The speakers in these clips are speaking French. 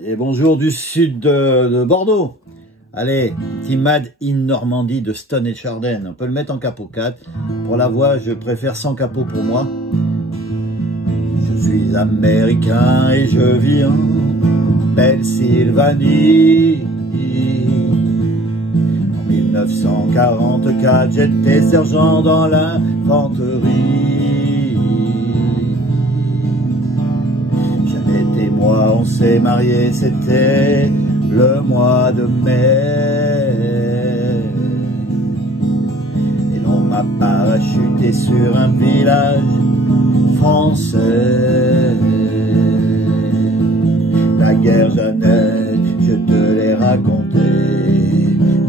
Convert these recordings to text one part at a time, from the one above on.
Et bonjour du sud de Bordeaux. Allez, petit Made in Normandie de Stone et Chardin. On peut le mettre en capot 4. Pour la voix, je préfère sans capot pour moi. Je suis américain et je vis en Pennsylvanie. En 1944, j'étais sergent dans l'infanterie. Jeannette et moi, on s'est mariés, c'était le mois de mai. Et l'on m'a parachuté sur un village français. La guerre, Jeannette, je te l'ai racontée.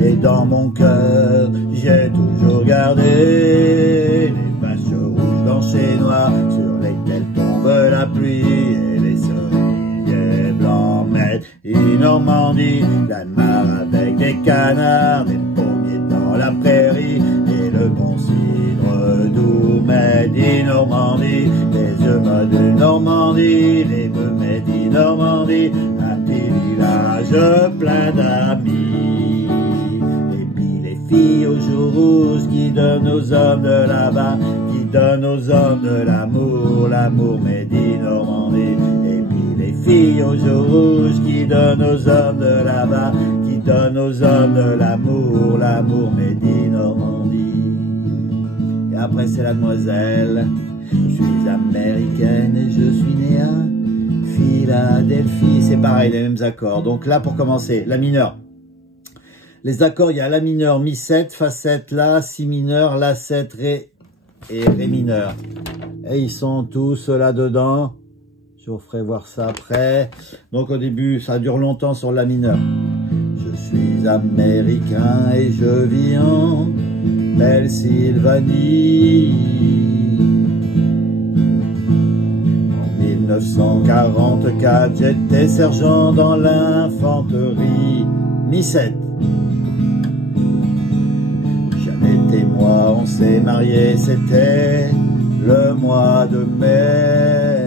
Et dans mon cœur, j'ai toujours gardé les vaches rouges, blanches et noires sur lesquelles tombe la pluie et les cerisiers blancs. Made in Normandie, la mare avec des canards, des pommiers dans la prairie et le bon cidre doux. Made in Normandie, les œufs de Normandie, les bœufs made in Normandie, un petit village plein d'amis. Filles aux joues rouges qui donnent aux hommes de là-bas, qui donnent aux hommes de l'amour, l'amour made in Normandie. Et puis les filles aux joues rouges qui donnent aux hommes de là-bas, qui donnent aux hommes de l'amour, l'amour made in Normandie. Et après c'est la demoiselle, je suis américaine et je suis née à Philadelphie. C'est pareil, les mêmes accords. Donc là pour commencer, la mineure. Les accords, il y a la mineur, mi 7, fa 7, la, si mineur, la 7, ré et ré mineur. Et ils sont tous là-dedans. Je vous ferai voir ça après. Donc au début, ça dure longtemps sur la mineur. Je suis américain et je vis en Pennsylvanie. En 1944, j'étais sergent dans l'infanterie. Mi 7. Et moi, on s'est mariés, c'était le mois de mai.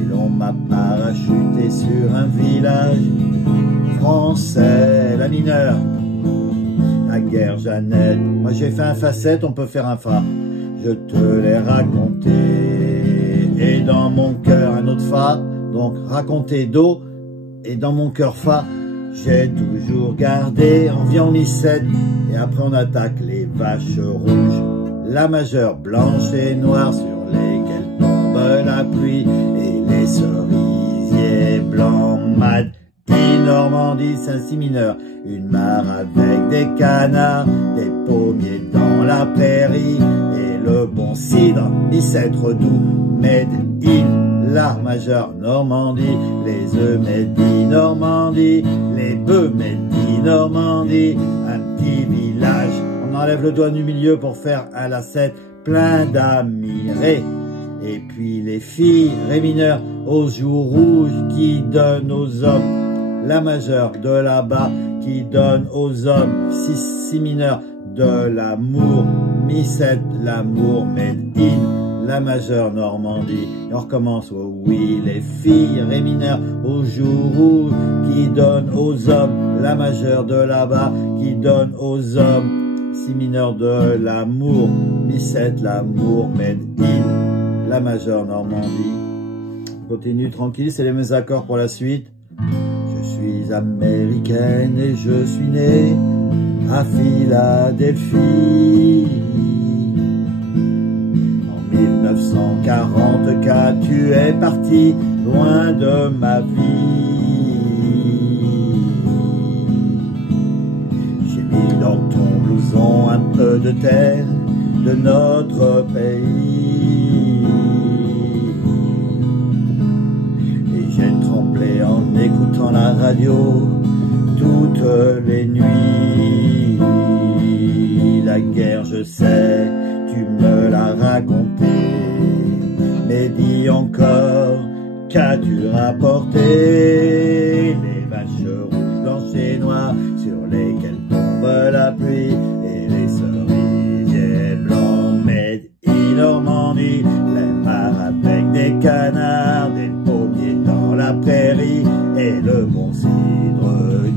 Et l'on m'a parachuté sur un village français, la mineure. La guerre, Jeannette. Moi, j'ai fait un fa 7, on peut faire un fa. Je te l'ai raconté. Et dans mon cœur, un autre fa. Donc, raconter do. Et dans mon cœur, fa. J'ai toujours gardé, on vient en mi 7 et après on attaque les vaches rouges. La majeure blanche et noire sur lesquelles tombe la pluie et les cerisiers blancs. Made in Normandie, c'est un si mineur. Une mare avec des canards, des pommiers dans la prairie et le bon cidre, mi 7 doux. Made in la majeure Normandie, les œufs made in Normandie, les bœufs made in Normandie, un petit village. On enlève le doigt du milieu pour faire un la 7, plein d'amis, ré. Et puis les filles, ré mineur, aux joues rouges qui donnent aux hommes, la majeure de là-bas qui donne aux hommes, si mineur, de l'amour, mi 7, l'amour made in la majeure Normandie. Et on recommence, oh oui, les filles, ré mineur, aux joues rouges, qui donnent aux hommes, la majeure de là-bas, qui donne aux hommes, si mineur de l'amour, mi 7, l'amour made in, la majeure Normandie. Continue tranquille, c'est les mêmes accords pour la suite. Je suis américaine et je suis née à Philadelphie. 1944, tu es parti loin de ma vie. J'ai mis dans ton blouson un peu de terre de notre pays. Et j'ai tremblé en écoutant la radio toutes les nuits. La guerre, je sais, tu me l'as raconté, mais dis encore, qu'as-tu rapporté? Les vaches rouges, blanches et noires sur lesquelles tombe la pluie et les cerisiers blancs. Made in Normandie, les mares avec des canards, des pommiers dans la prairie et le bon cidre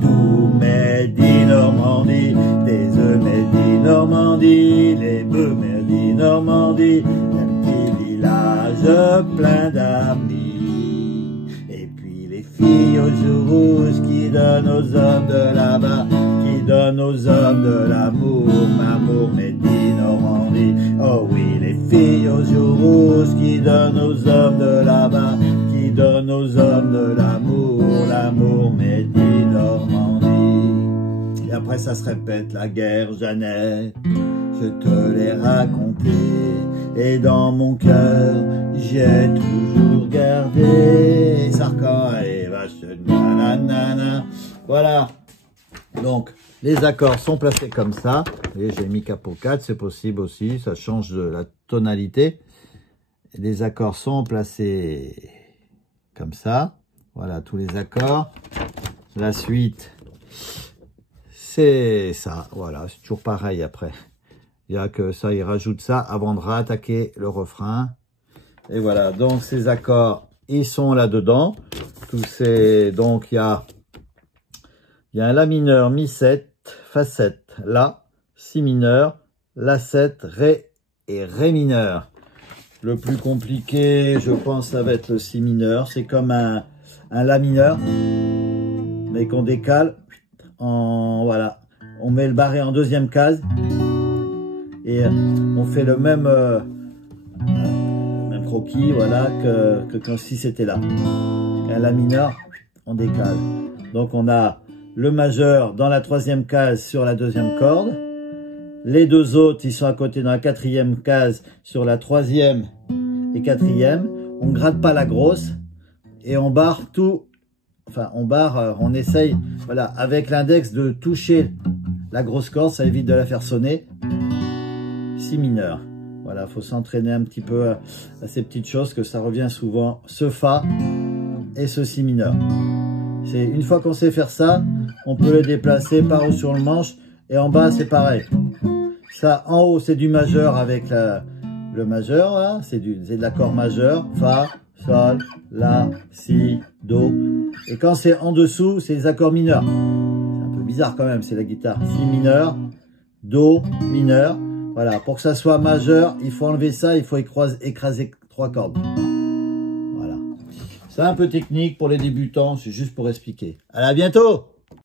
doux. Medi Normandie, des œufs Medi Normandie, les bœufs Medi Normandie, un petit village plein d'amis. Et puis les filles aux joues rouges qui donnent aux hommes de là-bas, qui donnent aux hommes de l'amour, m'amour Medi Normandie. Oh oui, les filles aux joues rouges qui donnent aux hommes de là-bas, qui donnent aux hommes de l'amour, l'amour Medi Normandie. Et après ça se répète, la guerre Jeannette, je te l'ai raconté, et dans mon cœur, j'ai toujours gardé. Sarkhan et vache, nanana. Voilà. Donc, les accords sont placés comme ça. Et j'ai mis capo 4, c'est possible aussi, ça change de la tonalité. Les accords sont placés comme ça. Voilà, tous les accords. La suite, c'est ça. Voilà, c'est toujours pareil après. Il n'y a que ça, il rajoute ça avant de rattaquer le refrain. Et voilà, donc ces accords, ils sont là-dedans. Tous ces, donc il y a un La mineur, Mi 7, Fa 7, La, Si mineur, La 7, Ré et Ré mineur. Le plus compliqué, je pense, ça va être le Si mineur. C'est comme un La mineur, mais qu'on décale. Voilà, on met le barré en deuxième case. Et on fait le même croquis, voilà, que quand si c'était là. Un La mineur, on décale. Donc on a le majeur dans la troisième case sur la deuxième corde. Les deux autres, ils sont à côté dans la quatrième case sur la troisième et quatrième. On ne gratte pas la grosse et on barre tout. Enfin, on essaye, voilà, avec l'index de toucher la grosse corde, ça évite de la faire sonner. Si mineur. Voilà, faut s'entraîner un petit peu à ces petites choses, que ça revient souvent, ce Fa et ce Si mineur. C'est une fois qu'on sait faire ça, on peut le déplacer par haut sur le manche, et en bas c'est pareil. Ça, en haut c'est du majeur avec le majeur, là, c'est de l'accord majeur, Fa, Sol, La, Si, Do. Et quand c'est en dessous, c'est les accords mineurs. C'est un peu bizarre quand même, c'est la guitare. Si mineur, Do mineur. Voilà, pour que ça soit majeur, il faut enlever ça, il faut écraser 3 cordes. Voilà. C'est un peu technique pour les débutants, c'est juste pour expliquer. Allez, à bientôt!